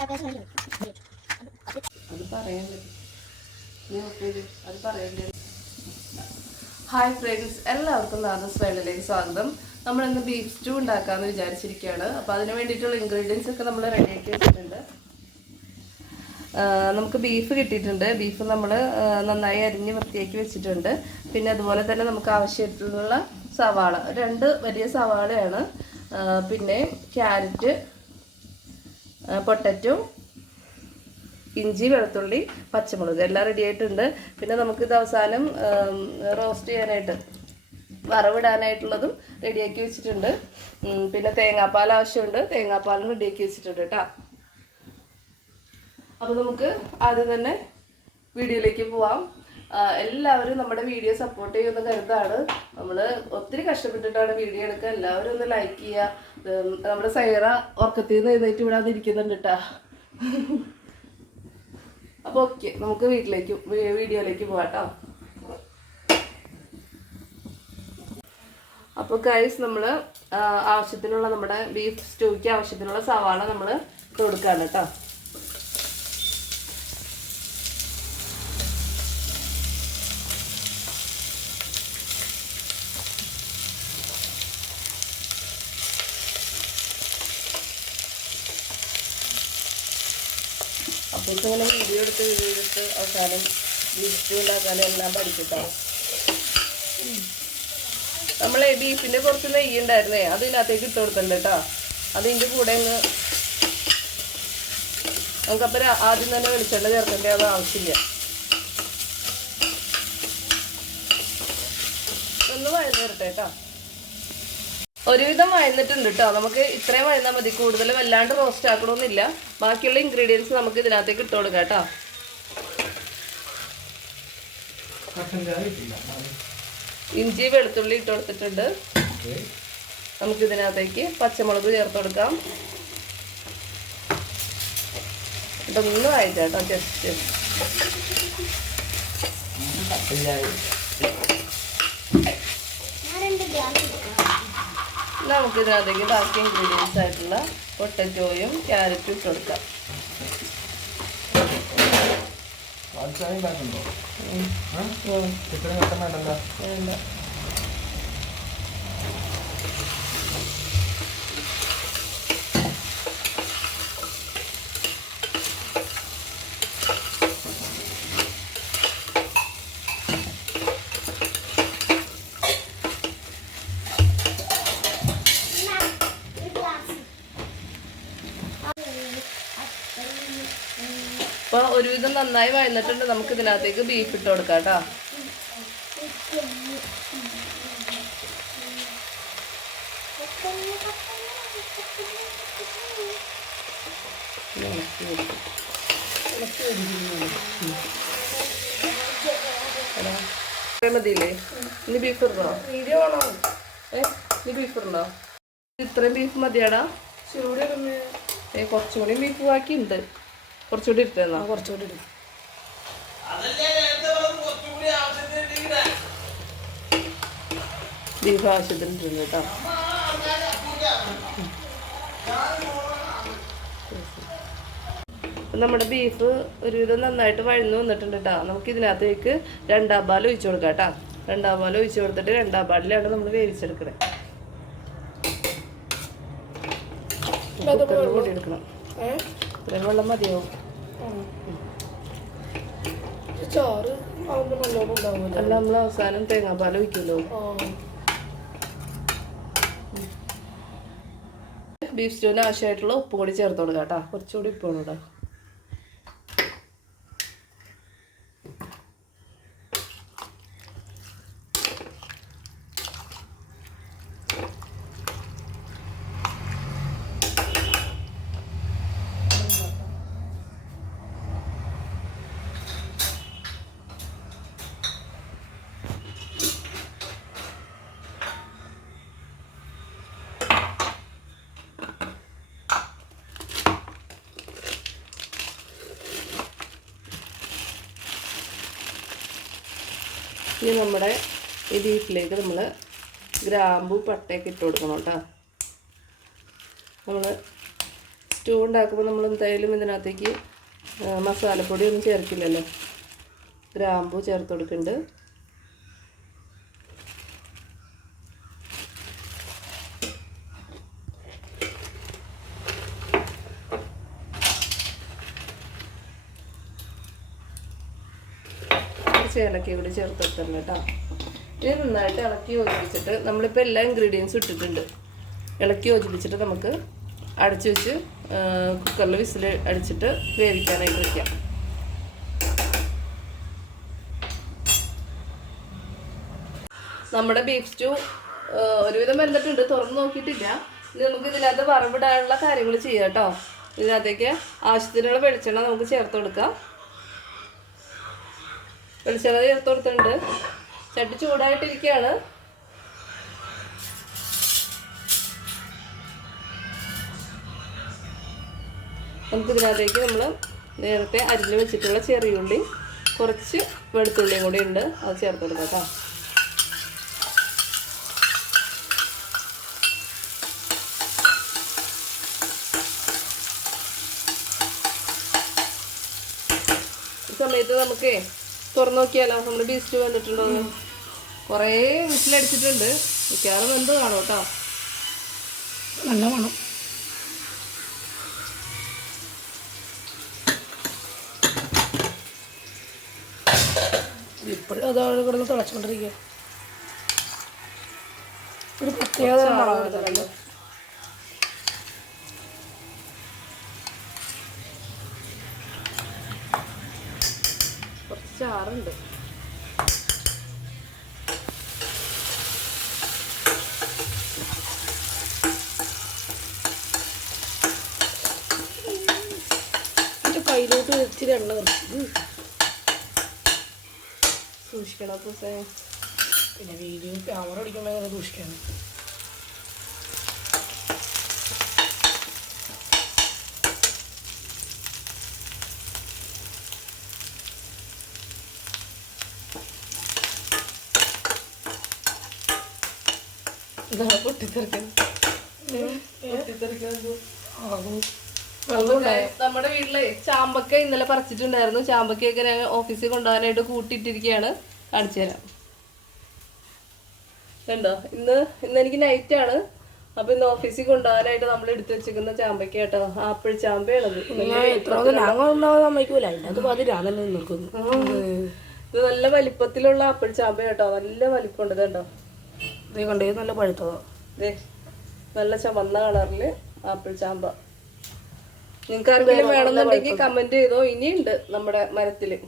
Hi friends, എല്ലാവർക്കും നാദസ് വേൾഡിലേക്ക് സ്വാഗതം. നമ്മളിന്ന് ബീഫ് സ്റ്റൂ ഉണ്ടാക്കാമെന്ന് വിചാരിച്ചിരിക്കുകയാണ്. അപ്പോൾ അതിന് വേണ്ടിയിട്ടുള്ള ഇൻഗ്രീഡിയൻസ് ഒക്കെ നമ്മൾ റെഡിയാക്കി വെച്ചിട്ടുണ്ട്. നമുക്ക് ബീഫ് കിട്ടിയിട്ടുണ്ട്. ബീഫ് നമ്മൾ നന്നായി അരിഞ്ഞ് വൃത്തിയാക്കി വെച്ചിട്ടുണ്ട്. പിന്നെ അതുപോലെ തന്നെ നമുക്ക് ആവശ്യമായിട്ടുള്ള സവാള, 2 വലിയ സവാളയാണ്. പിന്നെ ക്യാരറ്റ്, പൊട്ടറ്റോ, ഇഞ്ചി, വെളുത്തുള്ളി, പച്ചമുളക് എല്ലാം റെഡി ആയിട്ടുണ്ട്. പിന്നെ നമുക്കിത് അവസാനം റോസ്റ്റ് ചെയ്യാനായിട്ട് വറവിടാനായിട്ടുള്ളതും റെഡിയാക്കി വെച്ചിട്ടുണ്ട്. പിന്നെ തേങ്ങാപ്പാൽ ആവശ്യമുണ്ട്, തേങ്ങാപ്പാലും റെഡിയാക്കി വെച്ചിട്ടുണ്ട് കേട്ടോ. അപ്പോൾ നമുക്ക് ആദ്യം തന്നെ വീഡിയോയിലേക്ക് പോവാം. എല്ലാവരും നമ്മുടെ വീഡിയോ സപ്പോർട്ട് ചെയ്യുന്ന കരുതാണ്. നമ്മൾ ഒത്തിരി കഷ്ടപ്പെട്ടിട്ടാണ് വീഡിയോ എടുക്കുക. എല്ലാവരും ഒന്ന് ലൈക്ക് ചെയ്യുക. നമ്മുടെ സൈറ ഉറക്കത്തിൽ നിന്ന് എഴുന്നേറ്റ് വിടാതെ ഇരിക്കുന്നുണ്ട് കേട്ടോ. അപ്പോൾ ഓക്കെ, നമുക്ക് വീഡിയോയിലേക്ക് പോകാം കേട്ടോ. അപ്പോൾ ഗൈസ്, നമ്മൾ ആവശ്യത്തിനുള്ള നമ്മുടെ ബീഫ് സ്റ്റൂയ്ക്ക് ആവശ്യത്തിനുള്ള സവാള നമ്മൾ കൊടുക്കുകയാണ് കേട്ടോ. അപ്പോൾ ഇങ്ങനെ വീഡിയോ എടുത്ത് അവസാനം ബീഫ് സ്റ്റൂ ഉണ്ടാക്കാനും എല്ലാം പഠിക്കട്ടോ. നമ്മളെ ബീഫിൻ്റെ കുറച്ച് നെയ്യ് ഉണ്ടായിരുന്നേ, അത് ഇതിനകത്തേക്ക് ഇട്ട് കൊടുക്കണ്ട കേട്ടോ. അതിൻ്റെ കൂടെ നമുക്കപ്പോൾ ആദ്യം തന്നെ വെളിച്ചെണ്ണ ചേർക്കേണ്ട അത് ആവശ്യമില്ല. ഒന്ന് വഴന്ന് വരട്ടെ കേട്ടോ. ഒരുവിധം വഴന്നിട്ടുണ്ട് കേട്ടോ. നമുക്ക് ഇത്രയും വഴന്നാൽ മതി, കൂടുതൽ വല്ലാണ്ട് റോസ്റ്റ് ആക്കണമെന്നില്ല. ബാക്കിയുള്ള ഇൻഗ്രീഡിയൻസ് നമുക്ക് ഇതിനകത്തേക്ക് ഇട്ട് കൊടുക്കാം കേട്ടോ. ഇഞ്ചി, വെളുത്തുള്ളി ഇട്ട് കൊടുത്തിട്ടുണ്ട്. നമുക്ക് ഇതിനകത്തേക്ക് പച്ചമുളക് ചേർത്ത് കൊടുക്കാം. ഇതൊന്ന് വായിച്ചാട്ടോ ജസ്റ്റ്. നമുക്ക് ഇതിനകത്തേക്ക് ബാക്കി ഇൻഗ്രീഡിയൻസ് ആയിട്ടുള്ള പൊട്ടറ്റോയും ക്യാരറ്റും ഇട്ട് കൊടുക്കാം. വേണ്ട. അപ്പോൾ ഒരുവിധം നന്നായി വഴന്നിട്ടുണ്ട്. നമുക്ക് ഇതിനകത്തേക്ക് ബീഫ് ഇട്ട് കൊടുക്കാം കേട്ടോ. മതിയില്ലേ? ഇനി ബീഫ് ഇടണോ? ഇനി ബീഫ് ഇടണോ? ഇത്രയും ബീഫ് മതിയാടാ? കുറച്ചുകൂടി ബീഫ് ബാക്കിയുണ്ട്. കുറച്ചുകൂടി ഇട്ടെന്നാ? കുറച്ചുകൂടി ഇടും. ബീഫ് ആവശ്യത്തിന് ഇട്ടുണ്ട് കേട്ടോ. നമ്മുടെ ബീഫ് ഒരുവിധം നന്നായിട്ട് വഴന്നു വന്നിട്ടുണ്ട് കേട്ടോ. നമുക്ക് ഇതിനകത്തേക്ക് 2 പാൽ ഒഴിച്ചു കൊടുക്കാം കേട്ടോ. 2 പാൽ ഒഴിച്ചു കൊടുത്തിട്ട് 2 പാലിലാണ് നമ്മൾ വേവിച്ചെടുക്കണേ. കൂടി എടുക്കണം. ഇത്രയും വെള്ളം മതിയാവും. അല്ല, നമ്മൾ അവസാനം തേങ്ങാപ്പാൽ ഒഴിക്കുമല്ലോ. ബീഫ് സ്റ്റൂവിന് ആവശ്യമായിട്ടുള്ള ഉപ്പ് കൂടി ചേർത്ത് കൊടുക്കാം കേട്ടോ. കുറച്ചുകൂടി ഉപ്പ് വേണം കേട്ടോ. ഇനി നമ്മുടെ ഈ ബീഫിലേക്ക് നമ്മൾ ഗ്രാമ്പു പട്ടയൊക്കെ ഇട്ട് കൊടുക്കണം കേട്ടോ. നമ്മൾ സ്റ്റൂ ഉണ്ടാക്കുമ്പോൾ നമ്മൾ എന്തായാലും ഇതിനകത്തേക്ക് മസാലപ്പൊടി ഒന്നും ചേർക്കില്ലല്ലോ. ഗ്രാമ്പൂ ചേർത്ത് കൊടുക്കുന്നുണ്ട്. ഏലക്കയും കൂടി ചേർത്ത് കൊടുത്തിട്ടുണ്ട് കേട്ടോ. ഇത് നന്നായിട്ട് ഇളക്കി യോജിപ്പിച്ചിട്ട് നമ്മളിപ്പോൾ എല്ലാ ഇൻഗ്രീഡിയൻസും ഇട്ടിട്ടുണ്ട്. ഇളക്കി യോജിപ്പിച്ചിട്ട് നമുക്ക് അടച്ചു വെച്ച് കുക്കറിൽ വിസിൽ അടിച്ചിട്ട് വേവിക്കാനായിട്ട് വയ്ക്കാം. നമ്മുടെ ബീഫ് സ്റ്റൂ ഒരുവിധം വെന്തിട്ടുണ്ട്, തുറന്ന് നോക്കിയിട്ടില്ല. ഇനി നമുക്ക് ഇതിനകത്ത് വറവിടാനുള്ള കാര്യങ്ങൾ ചെയ്യാം കേട്ടോ. ഇതിനകത്തേക്ക് ആവശ്യത്തിനുള്ള വെളിച്ചെണ്ണ നമുക്ക് ചേർത്ത് കൊടുക്കാം. വെളിച്ചെണ്ണ ചേർത്ത് കൊടുത്തിട്ടുണ്ട്. ചട്ടി ചൂടായിട്ടിരിക്കുകയാണ്. നമുക്കിതിനകത്തേക്ക് നമ്മൾ നേരത്തെ അരിഞ്ഞ് വെച്ചിട്ടുള്ള ചെറിയുള്ളി, കുറച്ച് വെളുത്തുള്ളിയും കൂടി ഉണ്ട്, അത് ചേർത്ത് കൊടുക്കാം കേട്ടോ. ഈ സമയത്ത് നമുക്ക് തുറന്നു നോക്കിയാലോ നമ്മൾ ബീഫ് സ്റ്റൂ വന്നിട്ടുണ്ടോ. കുറേ വിസിലടിച്ചിട്ടുണ്ട്, മിക്കവാറും എന്ത് കാണും കേട്ടോ. നല്ല വേണം. ഇപ്പോഴും അതോടെ കിടന്ന് തിളച്ചുകൊണ്ടിരിക്കുക. ഒരു പ്രത്യേകത കുറച്ച് ചാറുണ്ട്. കയ്യിലോട്ട് ഇച്ചിരി എണ്ണ കുറച്ച് സൂക്ഷിക്കണം. പിന്നെ വീഡിയോ ക്യാമറ അടിക്കുമ്പോൾ അങ്ങനെ സൂക്ഷിക്കണം. നമ്മുടെ വീട്ടിലെ ചാമ്പക്ക ഇന്നലെ പറിച്ചിട്ടുണ്ടായിരുന്നു. ചാമ്പക്കൊക്കെ ഞാൻ ഓഫീസിൽ കൊണ്ടുപോകാനായിട്ട് കൂട്ടിയിട്ടിരിക്കുകയാണ്. കാണിച്ചു തരാം. കണ്ടോ, ഇന്ന് എനിക്ക് നൈറ്റാണ്. അപ്പൊ ഇന്ന് ഓഫീസിൽ കൊണ്ടുപോകാനായിട്ട് നമ്മൾ എടുത്തു വെച്ചിരിക്കുന്ന ചാമ്പക്ക കേട്ടോ. ആപ്പിൾ ചാമ്പയാണത്. ഇത് നല്ല വലിപ്പത്തിലുള്ള ആപ്പിൾ ചാമ്പ കേട്ടോ. നല്ല വലിപ്പമുണ്ട്. കണ്ടോ, കണ്ടേ നല്ല പഴുത്തതോ. നല്ല ചുവന്ന കളറില് ആപ്പിൾ ചാമ്പ. നിങ്ങൾക്ക് ആർക്കെങ്കിലും വേണമെന്നുണ്ടെങ്കിൽ കമന്റ് ചെയ്തോ. ഇനിയുണ്ട് നമ്മുടെ മരത്തില്.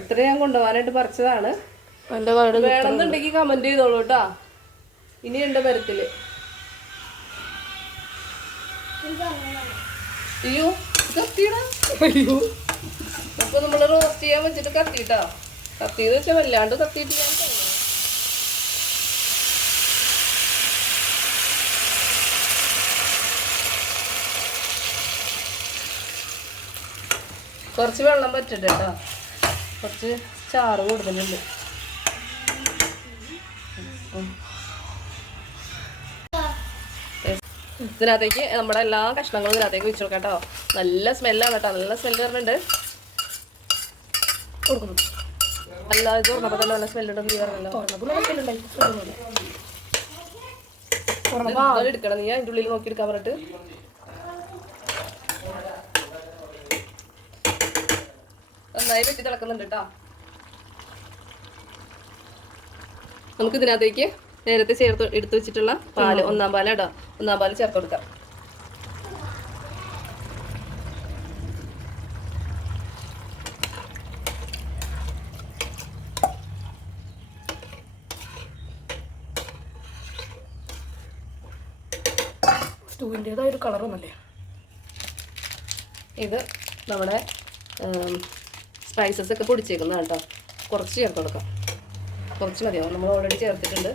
ഇത്ര ഞാൻ കൊണ്ടുപോകാനായിട്ട് പറിച്ചതാണ്. വേണമെന്നുണ്ടെങ്കിൽ കമന്റ് ചെയ്തോളൂ കേട്ടാ. ഇനിയുണ്ട് മരത്തില്. അയ്യോ കത്തിടാ. അയ്യോ അപ്പൊ നമ്മള് റോസ്റ്റ് ചെയ്യാൻ വെച്ചിട്ട് കത്തിട്ടാ. കത്തിന്ന് വെച്ചാൽ വല്ലാണ്ട് കത്തിയിട്ട് ഞാൻ കുറച്ച് വെള്ളം പറ്റിട്ട് കേട്ടോ. കുറച്ച് ചാറ് കൊടുക്കുന്നുണ്ട്. ഇതിനകത്തേക്ക് നമ്മുടെ എല്ലാ കഷ്ണങ്ങളും ഇതിനകത്തേക്ക് വെച്ച് കൊടുക്കാം കേട്ടോ. നല്ല സ്മെല്ലാണ് കേട്ടോ. നല്ല സ്മെല്ല് വരുന്നുണ്ട്. അല്ല ഇത് തുറന്നപ്പോൾ തന്നെ നല്ല സ്മെല്ലുണ്ട്. എടുക്കണം നീ അതിൻ്റെ ഉള്ളിൽ നോക്കി എടുക്കാൻ പറഞ്ഞിട്ട്. നന്നായി വെട്ടി തിളക്കുന്നുണ്ട് കേട്ടോ. നമുക്ക് ഇതിനകത്തേക്ക് നേരത്തെ എടുത്തു വെച്ചിട്ടുള്ള പാല്, ഒന്നാം പാല് കേട്ടോ. ഒന്നാം പാല് ചേർത്ത് കൊടുക്കാം. സ്റ്റൂവിൻ്റെതായ ഒരു കളറൊന്നല്ലേ ഇത്. നമ്മുടെ സ്പൈസസ് ഒക്കെ പൊടിച്ചേക്കുന്ന കേട്ടോ. കുറച്ച് ചേർത്ത് കൊടുക്കാം. കുറച്ച് മതിയാവും, നമ്മൾ ഓൾറെഡി ചേർത്തിട്ടുണ്ട്.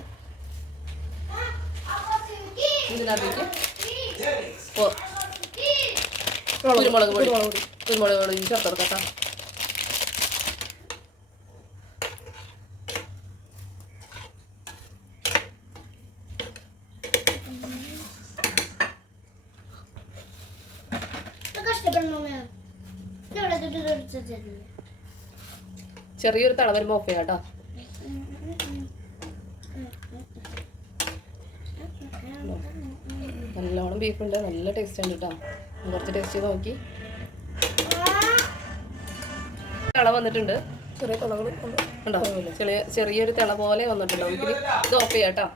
ഇതിനകത്തേക്ക് കുരുമുളക് പൊടി ചേർത്ത് കൊടുക്കാം. ചെറിയൊരു തള വരുമ്പോൾ ഓഫ് ചെയ്യാം കേട്ടോ. നല്ലോണം ബീഫുണ്ട്, നല്ല ടേസ്റ്റ് ഉണ്ട് കേട്ടോ. കുറച്ച് ടേസ്റ്റ് ചെയ്ത് നോക്കി. തിള വന്നിട്ടുണ്ട്, ചെറിയ കളകൾ ഉണ്ടോ? ചെറിയൊരു തിള പോലെ വന്നിട്ടുണ്ട്. നമുക്കിത് ഇത് ഓഫ് ചെയ്യാം കേട്ടോ.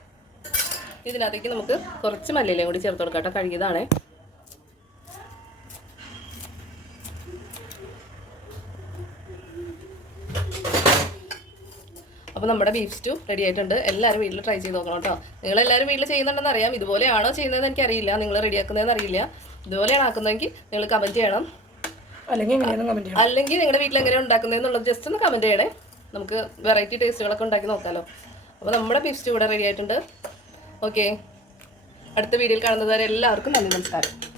ഇതിനകത്തേക്ക് നമുക്ക് കുറച്ച് മല്ലിയിലയും കൂടി ചേർത്ത് കൊടുക്കാം കേട്ടോ. കഴുകിയതാണേ. അപ്പോൾ നമ്മുടെ ബീഫ് സ്റ്റൂ റെഡി ആയിട്ടുണ്ട്. എല്ലാവരും വീട്ടിൽ ട്രൈ ചെയ്ത് നോക്കണം കേട്ടോ. നിങ്ങളെല്ലാവരും വീട്ടിൽ ചെയ്യുന്നുണ്ടെന്ന് അറിയാം. ഇതുപോലെയാണോ ചെയ്യുന്നതെന്ന് എനിക്കറിയില്ല, നിങ്ങൾ റെഡിയാക്കുന്നതെന്ന് അറിയില്ല. ഇതുപോലെയാണ് ആക്കുന്നതെങ്കിൽ നിങ്ങൾ കമൻറ്റ് ചെയ്യണം. അല്ലെങ്കിൽ നിങ്ങളുടെ വീട്ടിൽ എങ്ങനെയാണ് ഉണ്ടാക്കുന്നതെന്നുള്ളത് ജസ്റ്റ് ഒന്ന് കമൻറ്റ് ചെയ്യണേ. നമുക്ക് വെറൈറ്റി ടേസ്റ്റുകളൊക്കെ ഉണ്ടാക്കി നോക്കാമല്ലോ. അപ്പോൾ നമ്മുടെ ബീഫ് സ്റ്റൂ ഇവിടെ റെഡി ആയിട്ടുണ്ട്. ഓക്കെ, അടുത്ത വീഡിയോയിൽ കാണുന്നത് വരെ എല്ലാവർക്കും നന്ദി, നമസ്കാരം.